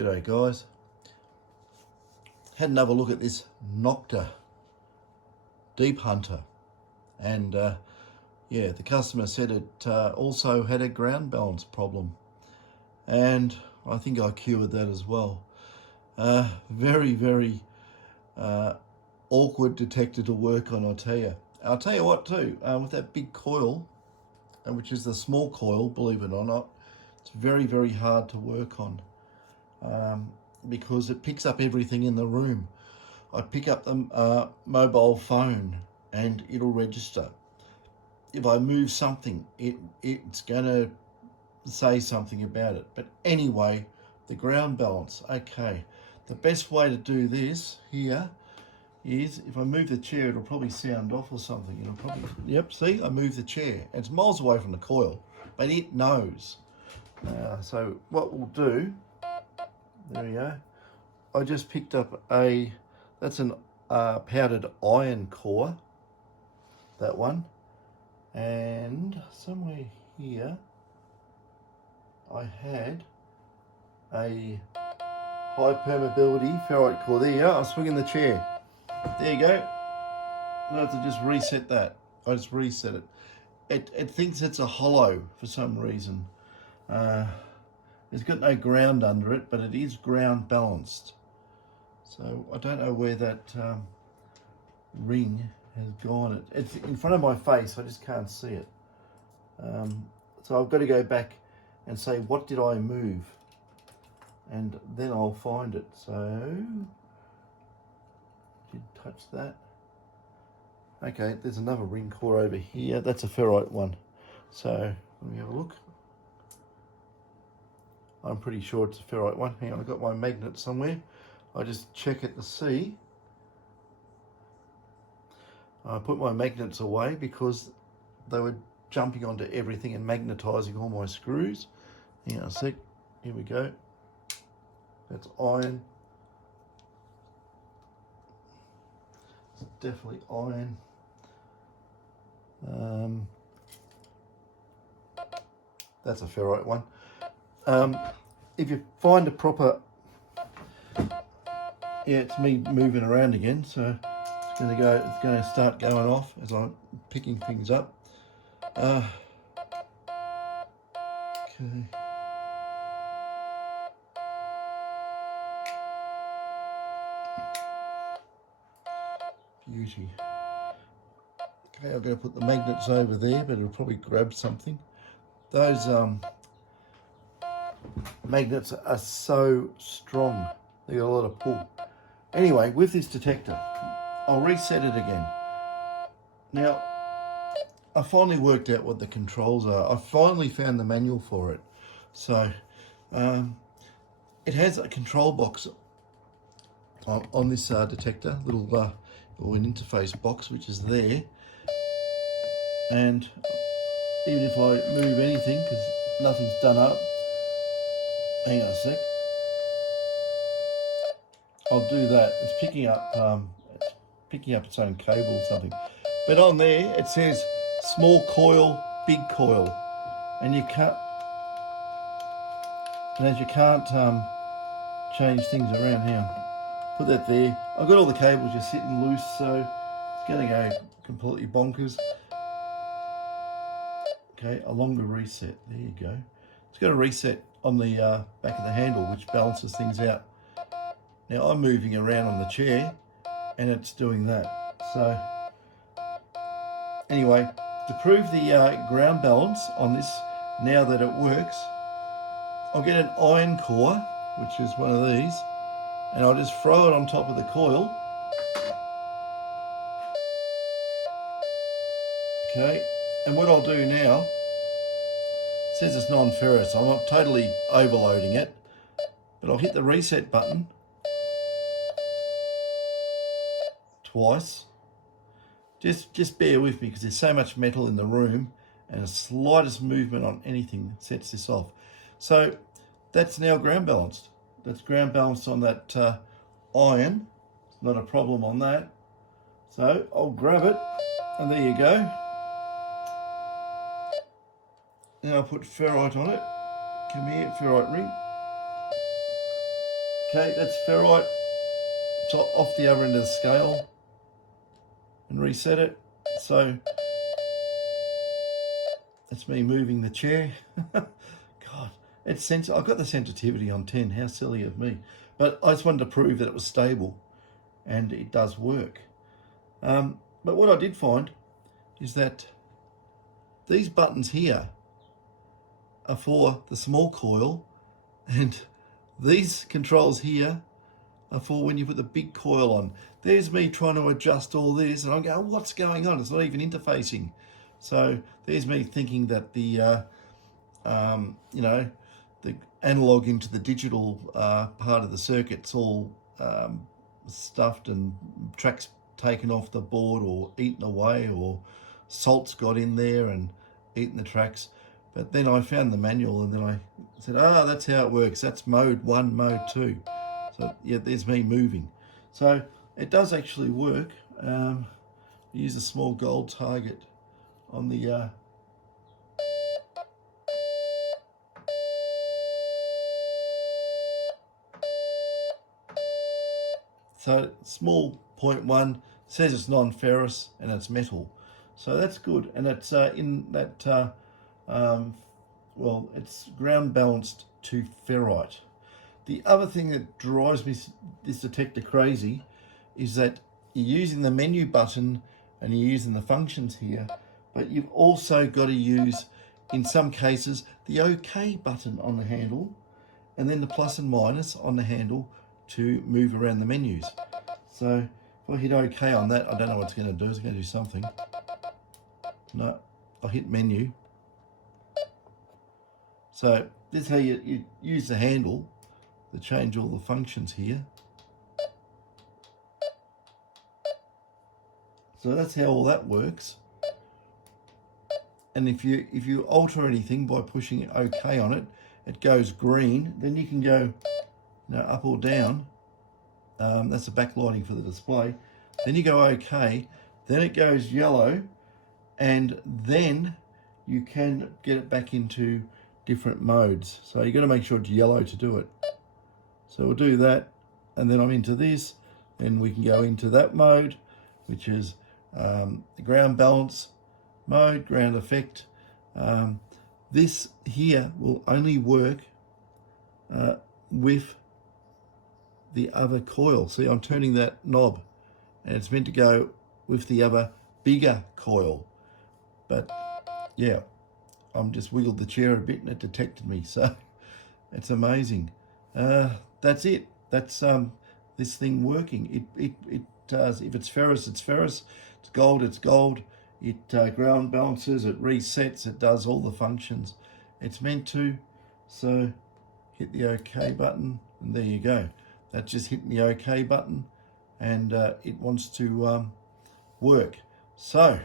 G'day guys. Had another look at this Nokta Deep Hunter, and yeah, the customer said it also had a ground balance problem, and I think I cured that as well. Very awkward detector to work on, I'll tell you. I'll tell you what too, with that big coil, which is the small coil, believe it or not, it's very hard to work on. Because it picks up everything in the room. I pick up the mobile phone and it'll register. If I move something, it's going to say something about it. But anyway, the ground balance. Okay, the best way to do this here is if I move the chair, it'll probably sound off or something. It'll probably, yep, see, I move the chair. It's miles away from the coil, but it knows. So what we'll do, there we go. I just picked up that's an powdered iron core, that one. And somewhere here, I had a high permeability ferrite core. There you go, I'm swinging the chair. There you go. I have to just reset that. I just reset it. It thinks it's a hollow for some reason. It's got no ground under it, but it is ground balanced. So I don't know where that ring has gone. It's in front of my face, I just can't see it. So I've got to go back and say, what did I move? And then I'll find it. So, did touch that? Okay, there's another ring core over here. That's a ferrite one. So let me have a look. I'm pretty sure it's a ferrite one. Hang on, I've got my magnet somewhere. I just check it to see. I put my magnets away because they were jumping onto everything and magnetizing all my screws. Hang on a sec. Here we go. That's iron. It's definitely iron. That's a ferrite one. If you find a proper, yeah, it's me moving around again, so it's going to start going off as I'm picking things up. Okay. Beauty. Okay, I've got to put the magnets over there, but it'll probably grab something. Those magnets are so strong, they got a lot of pull. Anyway, with this detector, I'll reset it again. Now, I finally worked out what the controls are. I finally found the manual for it. So, it has a control box on this detector, little or an interface box, which is there. And even if I move anything, because nothing's done up, hang on a sec. I'll do that. It's picking up its own cable or something. But on there it says small coil, big coil, and you can't change things around here. Put that there. I've got all the cables just sitting loose, so it's going to go completely bonkers. Okay, a longer reset. There you go. It's got a reset on the back of the handle, which balances things out. Now I'm moving around on the chair and it's doing that. So anyway, to prove the ground balance on this, now that it works, I'll get an iron core, which is one of these, and I'll just throw it on top of the coil. Okay, and what I'll do now, it says it's non-ferrous, I'm not totally overloading it, but I'll hit the reset button twice. Just bear with me because there's so much metal in the room and the slightest movement on anything sets this off. So that's now ground balanced. That's ground balanced on that iron. Not a problem on that. So I'll grab it and there you go. Now I'll put ferrite on it. Come here, ferrite ring. Okay, that's ferrite. It's off the other end of the scale and reset it. So that's me moving the chair. God, it's I've got the sensitivity on 10. How silly of me. But I just wanted to prove that it was stable, and it does work. But what I did find is that these buttons here are for the small coil, and these controls here are for when you put the big coil on. There's me trying to adjust all this, and I'm going, what's going on? It's not even interfacing. So there's me thinking that the, you know, the analog into the digital part of the circuit's all stuffed and tracks taken off the board or eaten away, or salt's got in there and eaten the tracks. But then I found the manual, and then I said, that's how it works. That's mode 1, mode 2. So yeah, there's me moving. So it does actually work. Use a small gold target on the so small 0.1, says it's non-ferrous and it's metal. So that's good. And it's in that, well, it's ground balanced to ferrite. The other thing that drives me this detector crazy is that you're using the menu button and you're using the functions here, but you've also got to use, in some cases, the OK button on the handle, and then the plus and minus on the handle to move around the menus. So if I hit OK on that, I don't know what it's going to do. It's going to do something. No, I hit menu. So this is how you use the handle to change all the functions here. So that's how all that works. And if you alter anything by pushing OK on it, it goes green. Then you can go up or down. That's the backlighting for the display. Then you go OK. Then it goes yellow, and then you can get it back into different modes. So you've got to make sure it's yellow to do it. So we'll do that, and then I'm into this, and we can go into that mode, which is the ground balance mode, ground effect. This here will only work with the other coil. See, I'm turning that knob, and it's meant to go with the other bigger coil. But yeah, I'm just wiggled the chair a bit and it detected me. So it's amazing. That's it. That's this thing working. It does. If it's ferrous, it's ferrous. It's gold, it's gold. It ground balances, it resets, it does all the functions it's meant to. So hit the OK button, and there you go. That's just hitting the OK button, and it wants to work. So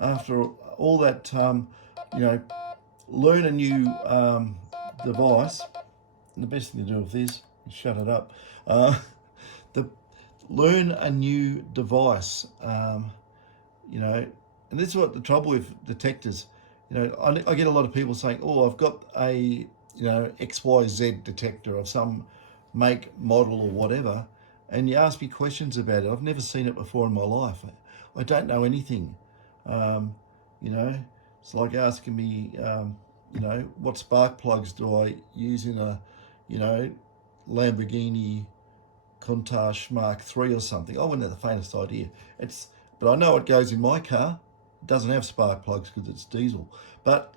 after all that, you know, learn a new device. And the best thing to do with this is shut it up. Learn a new device. You know, and this is what the trouble with detectors. You know, I get a lot of people saying, "Oh, I've got a XYZ detector of some make, model, or whatever," and you ask me questions about it. I've never seen it before in my life. I don't know anything. You know, it's like asking me, you know, what spark plugs do I use in a, you know, Lamborghini Countach Mark III or something. I wouldn't have the faintest idea. But I know it goes in my car. It doesn't have spark plugs because it's diesel. But,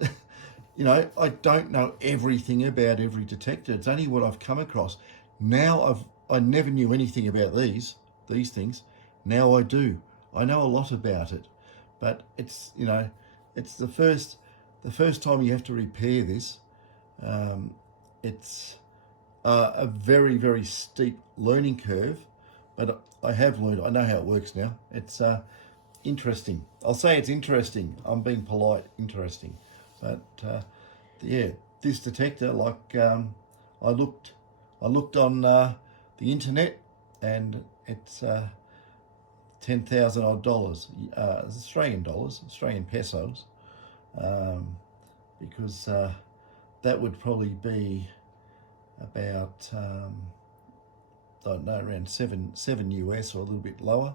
you know, I don't know everything about every detector. It's only what I've come across. Now I never knew anything about these things. Now I do. I know a lot about it. But it's, you know, it's the first time you have to repair this. It's a very, very steep learning curve, but I have learned. I know how it works now. It's interesting. I'll say it's interesting. I'm being polite. Interesting, but yeah, this detector, like I looked on the internet, and it's $10,000 odd, Australian dollars, Australian pesos, because that would probably be about I don't know, around 7 US or a little bit lower.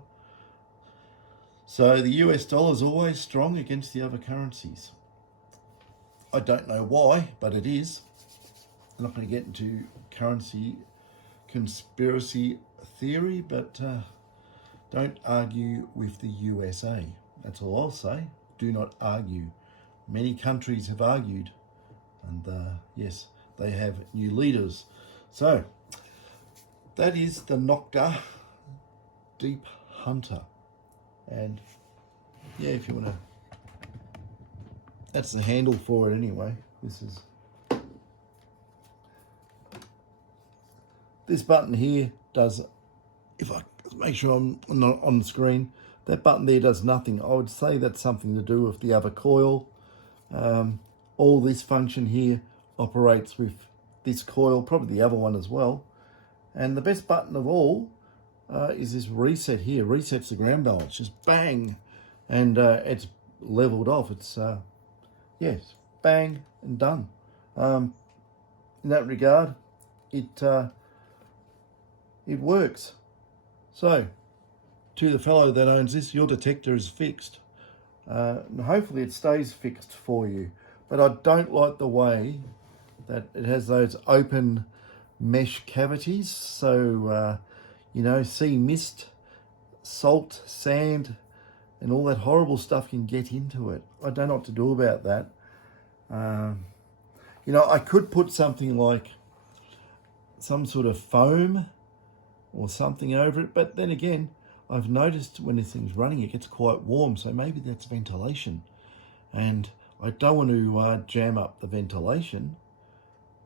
So the US dollar is always strong against the other currencies. I don't know why, but it is. I'm not going to get into currency conspiracy theory, but don't argue with the USA. That's all I'll say. Do not argue. Many countries have argued, and yes, they have new leaders. So that is the Nokta Deep Hunter. And yeah, if you want to, that's the handle for it anyway. This button here does, if I make sure I'm not on the screen, that button there does nothing. I would say that's something to do with the other coil. All this function here operates with this coil, probably the other one as well. And the best button of all is this reset here. Resets the ground balance, just bang, and it's leveled off. It's yes, bang and done. In that regard, it works. So, to the fellow that owns this, your detector is fixed. And hopefully it stays fixed for you. But I don't like the way that it has those open mesh cavities. So, you know, sea mist, salt, sand, and all that horrible stuff can get into it. I don't know what to do about that. You know, I could put something like some sort of foam or something over it, but then again, I've noticed when this thing's running, it gets quite warm, so maybe that's ventilation. And I don't want to jam up the ventilation.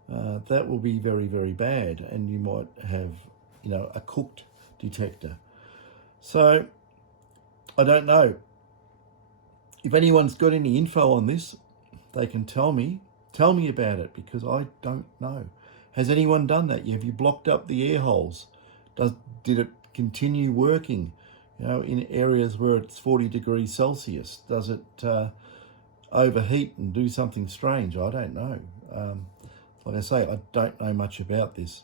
That will be very, very bad, and you might have, you know, a cooked detector. So, I don't know. If anyone's got any info on this, they can tell me about it, because I don't know. Has anyone done that? Have you blocked up the air holes? Did it continue working, you know, in areas where it's 40 degrees Celsius? Does it overheat and do something strange? I don't know. Like I say, I don't know much about this.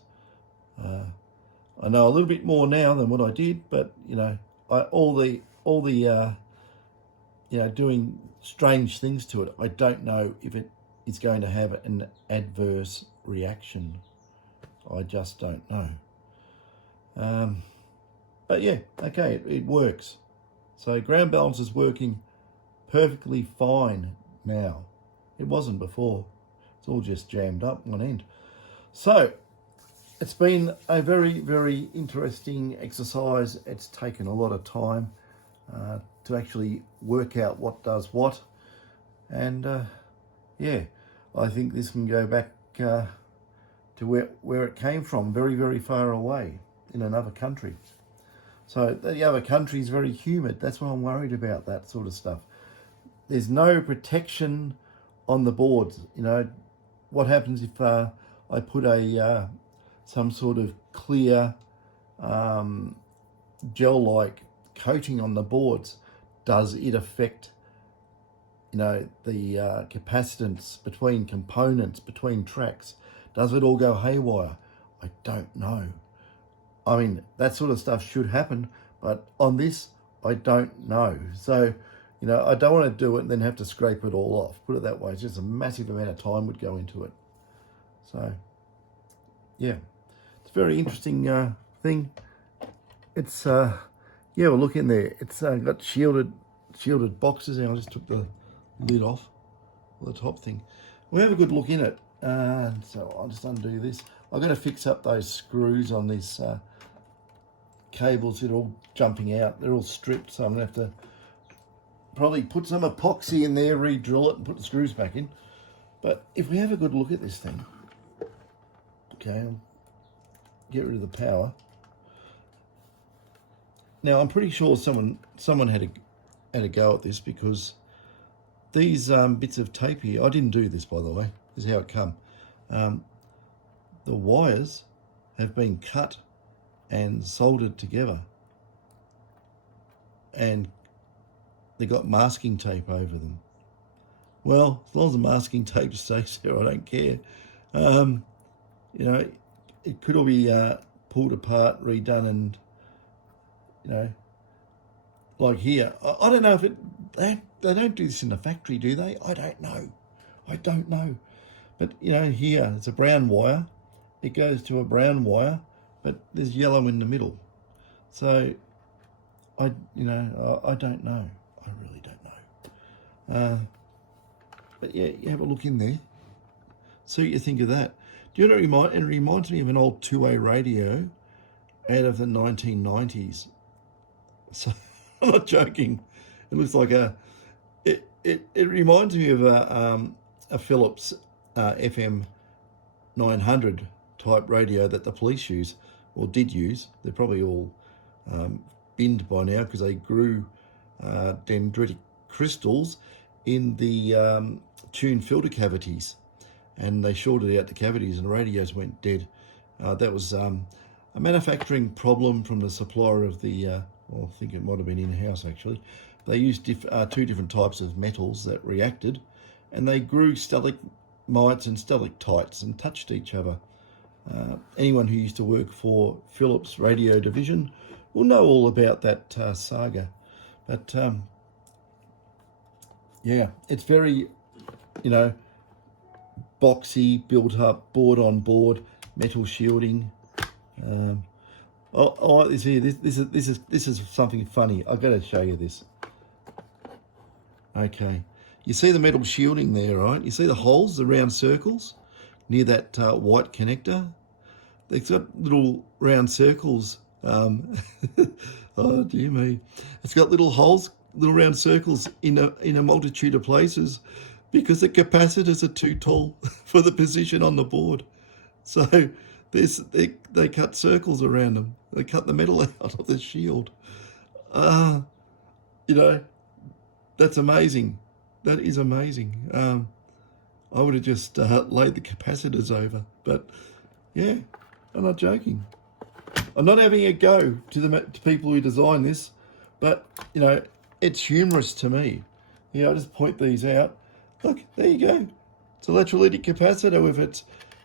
I know a little bit more now than what I did, but you know, all the you know, doing strange things to it, I don't know if it is going to have an adverse reaction. I just don't know. But yeah, okay, it works. So ground balance is working perfectly fine now. It wasn't before. It's all just jammed up one end. So it's been a very, very interesting exercise. It's taken a lot of time to actually work out what does what. And yeah, I think this can go back to where it came from, very, very far away in another country. So the other country is very humid. That's what I'm worried about, that sort of stuff. There's no protection on the boards. You know, what happens if I put a some sort of clear gel-like coating on the boards? Does it affect, you know, the capacitance between components, between tracks? Does it all go haywire? I don't know. I mean, that sort of stuff should happen, but on this, I don't know. So, you know, I don't want to do it and then have to scrape it all off. Put it that way. It's just a massive amount of time would go into it. So, yeah, it's a very interesting thing. It's, yeah, well, look in there. It's got shielded boxes, and I just took the lid off, the top thing. We'll have a good look in it. So I'll just undo this. I'm going to fix up those screws on these cables that are all jumping out. They're all stripped, so I'm going to have to probably put some epoxy in there, re-drill it, and put the screws back in. But if we have a good look at this thing, okay, I'll get rid of the power. Now I'm pretty sure someone had a go at this, because these bits of tape here, I didn't do this, by the way. This is how it come. The wires have been cut and soldered together, and they got masking tape over them. Well, as long as the masking tape stays there, I don't care. You know, it could all be pulled apart, redone, and like here. I don't know if they don't do this in the factory, do they? I don't know. But here it's a brown wire. It goes to a brown wire, but there's yellow in the middle. So I don't know. I really don't know. But yeah, you have a look in there. See what you think of that. Do you know what it reminds me of an old 2-way radio out of the 1990s. So I'm not joking. It looks like it reminds me of a Philips FM 900 type radio that the police use, or did use. They're probably all binned by now because they grew dendritic crystals in the tune filter cavities, and they shorted out the cavities and the radios went dead. That was a manufacturing problem from the supplier of the, well, I think it might have been in-house actually. They used two different types of metals that reacted, and they grew stalagmites and stalactites and touched each other. Anyone who used to work for Philips radio division will know all about that saga. But yeah, it's very, boxy, built up, board on board, metal shielding. I like this here. This is something funny. I've got to show you this. Okay, you see the metal shielding there, right? You see the holes, the round circles near that white connector. They've got little round circles. Oh dear me! It's got little holes, little round circles in a multitude of places, because the capacitors are too tall for the position on the board. So they cut circles around them. They cut the metal out of the shield. That's amazing. That is amazing. I would have just laid the capacitors over. But yeah, I'm not joking. I'm not having a go to people who design this, but it's humorous to me. I'll just point these out. Look, there you go. It's an electrolytic capacitor with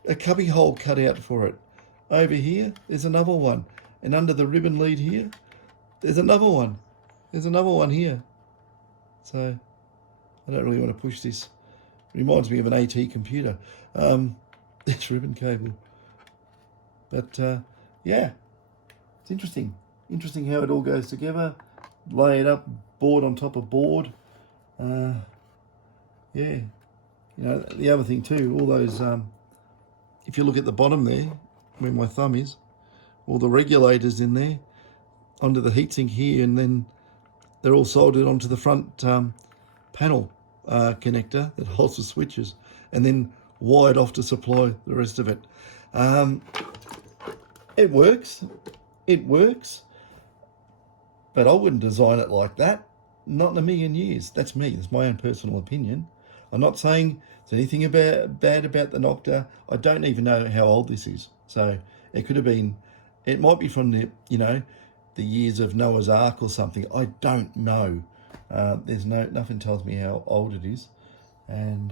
a cubby hole cut out for it. Over here, there's another one. And under the ribbon lead here, there's another one. There's another one here. So, I don't really want to push this. It reminds me of an AT computer. It's ribbon cable. But, yeah, it's interesting. Interesting how it all goes together. Lay it up, board on top of board. Yeah, the other thing too, all those, if you look at the bottom there, where my thumb is, all the regulators in there, onto the heatsink here, and then they're all soldered onto the front panel connector that holds the switches, and then wired off to supply the rest of it. It works, but I wouldn't design it like that, not in a million years. That's me, that's my own personal opinion. I'm not saying there's anything bad about the Nokta. I don't even know how old this is. So it could have been, it might be from the years of Noah's Ark or something. I don't know. There's nothing tells me how old it is. And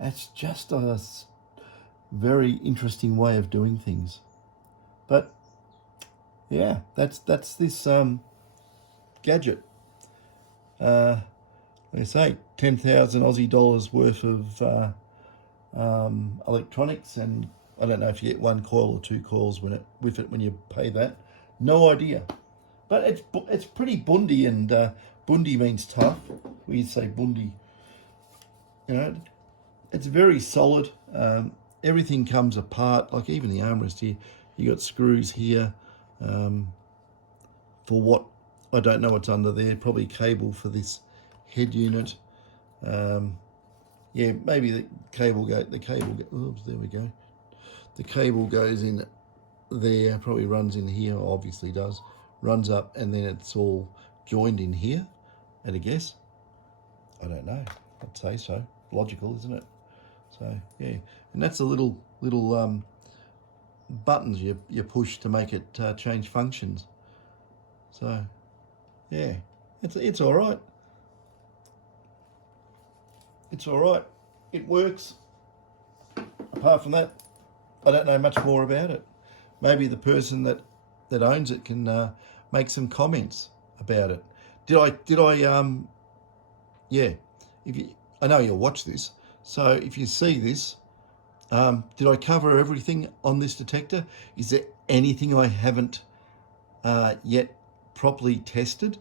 it's just a very interesting way of doing things. But yeah, that's this gadget. They say 10,000 Aussie dollars worth of electronics, and I don't know if you get one coil or two coils with it when you pay that. No idea. But it's pretty bundy, and bundy means tough. We say bundy. It's very solid. Everything comes apart, like even the armrest here. You got screws here for what, I don't know what's under there. Probably cable for this head unit. Yeah, maybe the cable oops, there we go. The cable goes in there, probably runs in here, obviously does, runs up, and then it's all joined in here, and I guess, I don't know, I'd say so. Logical, isn't it? So yeah, and that's the little buttons you push to make it change functions. So yeah, it's all right. It's all right. It works. Apart from that, I don't know much more about it. maybe the person that owns it can make some comments about it. Did I yeah, if you, I know you'll watch this, so if you see this, did I cover everything on this detector? Is there anything I haven't yet properly tested?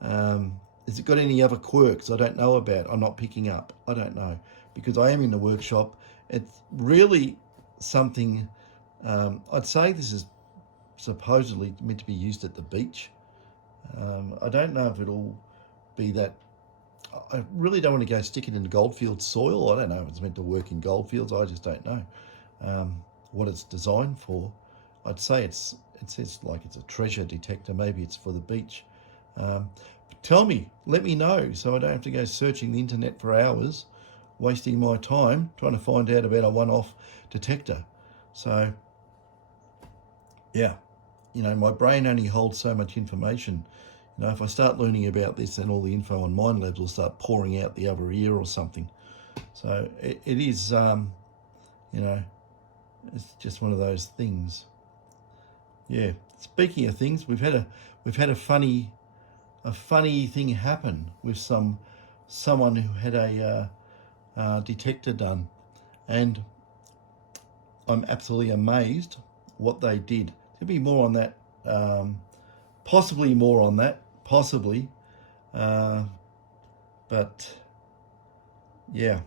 Has it got any other quirks I don't know about, I'm not picking up? I don't know, because I am in the workshop. It's really something, I'd say this is supposedly meant to be used at the beach. I don't know if it'll be that. I really don't want to go stick it in the goldfield soil. I don't know if it's meant to work in goldfields. I just don't know what it's designed for. I'd say it says like it's a treasure detector. Maybe it's for the beach. Tell me, let me know, so I don't have to go searching the internet for hours, wasting my time trying to find out about a one-off detector. So, yeah, my brain only holds so much information. If I start learning about this, then all the info on MindLabs will start pouring out the other ear or something. So it is, it's just one of those things. Yeah. Speaking of things, we've had a funny thing happen with someone who had a detector done, and I'm absolutely amazed what they did. There'll be more on that, possibly more on that, but yeah,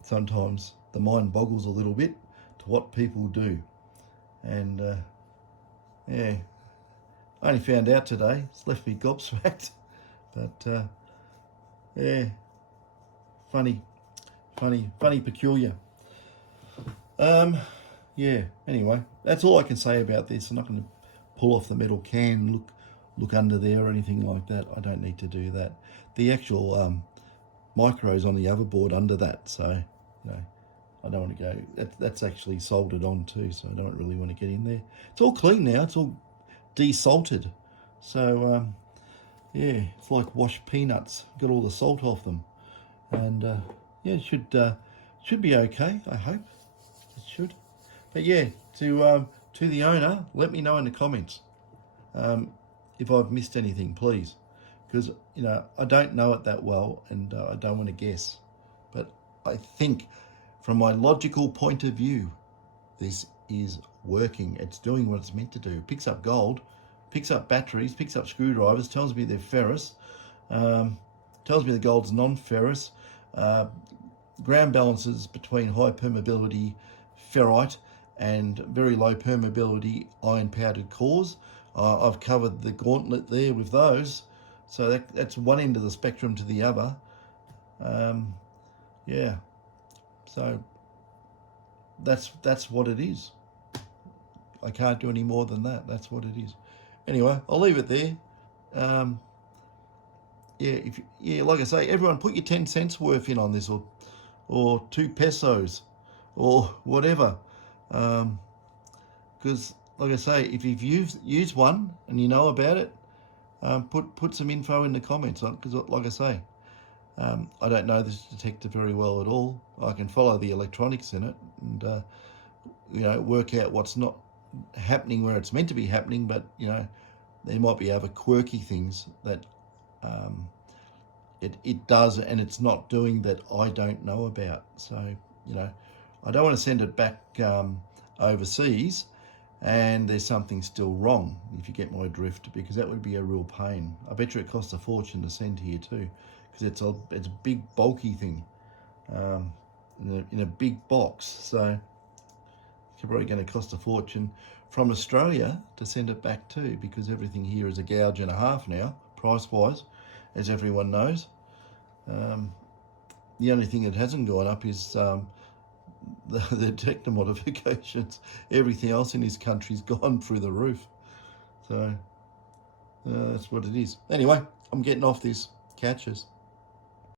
sometimes the mind boggles a little bit to what people do, and yeah, I only found out today. It's left me gobsmacked, but yeah, funny, peculiar. Yeah. Anyway, that's all I can say about this. I'm not going to pull off the metal can, look under there or anything like that. I don't need to do that. The actual micro's on the other board under that, so I don't want to go. That's actually soldered on too, so I don't really want to get in there. It's all clean now. It's all desalted, so yeah, it's like washed peanuts. Got all the salt off them, and yeah, it should be okay. I hope it should. But yeah, to the owner, let me know in the comments if I've missed anything, please, because I don't know it that well, and I don't want to guess. But I think, from my logical point of view, this is working. It's doing what it's meant to do. It picks up gold, picks up batteries, picks up screwdrivers, tells me they're ferrous, tells me the gold's non-ferrous, ground balances between high permeability ferrite and very low permeability iron powdered cores. I've covered the gauntlet there with those, so that's one end of the spectrum to the other. Yeah, so that's what it is. I can't do any more than that. That's what it is. Anyway, I'll leave it there. Yeah, like I say, everyone put your 10 cents worth in on this, or 2 pesos, or whatever. Because, like I say, if you've used one and you know about it, put some info in the comments. Because, like I say, I don't know this detector very well at all. I can follow the electronics in it and work out what's not happening where it's meant to be happening. But there might be other quirky things that it does and it's not doing that I don't know about. So I don't want to send it back overseas and there's something still wrong, if you get my drift, because that would be a real pain. I bet you it costs a fortune to send here too, because it's a big bulky thing in a big box, so it's probably going to cost a fortune from Australia to send it back too, because everything here is a gouge and a half now, price wise, as everyone knows. The only thing that hasn't gone up is the detector modifications. Everything else in this country's gone through the roof. So that's what it is. Anyway, I'm getting off this. Catches.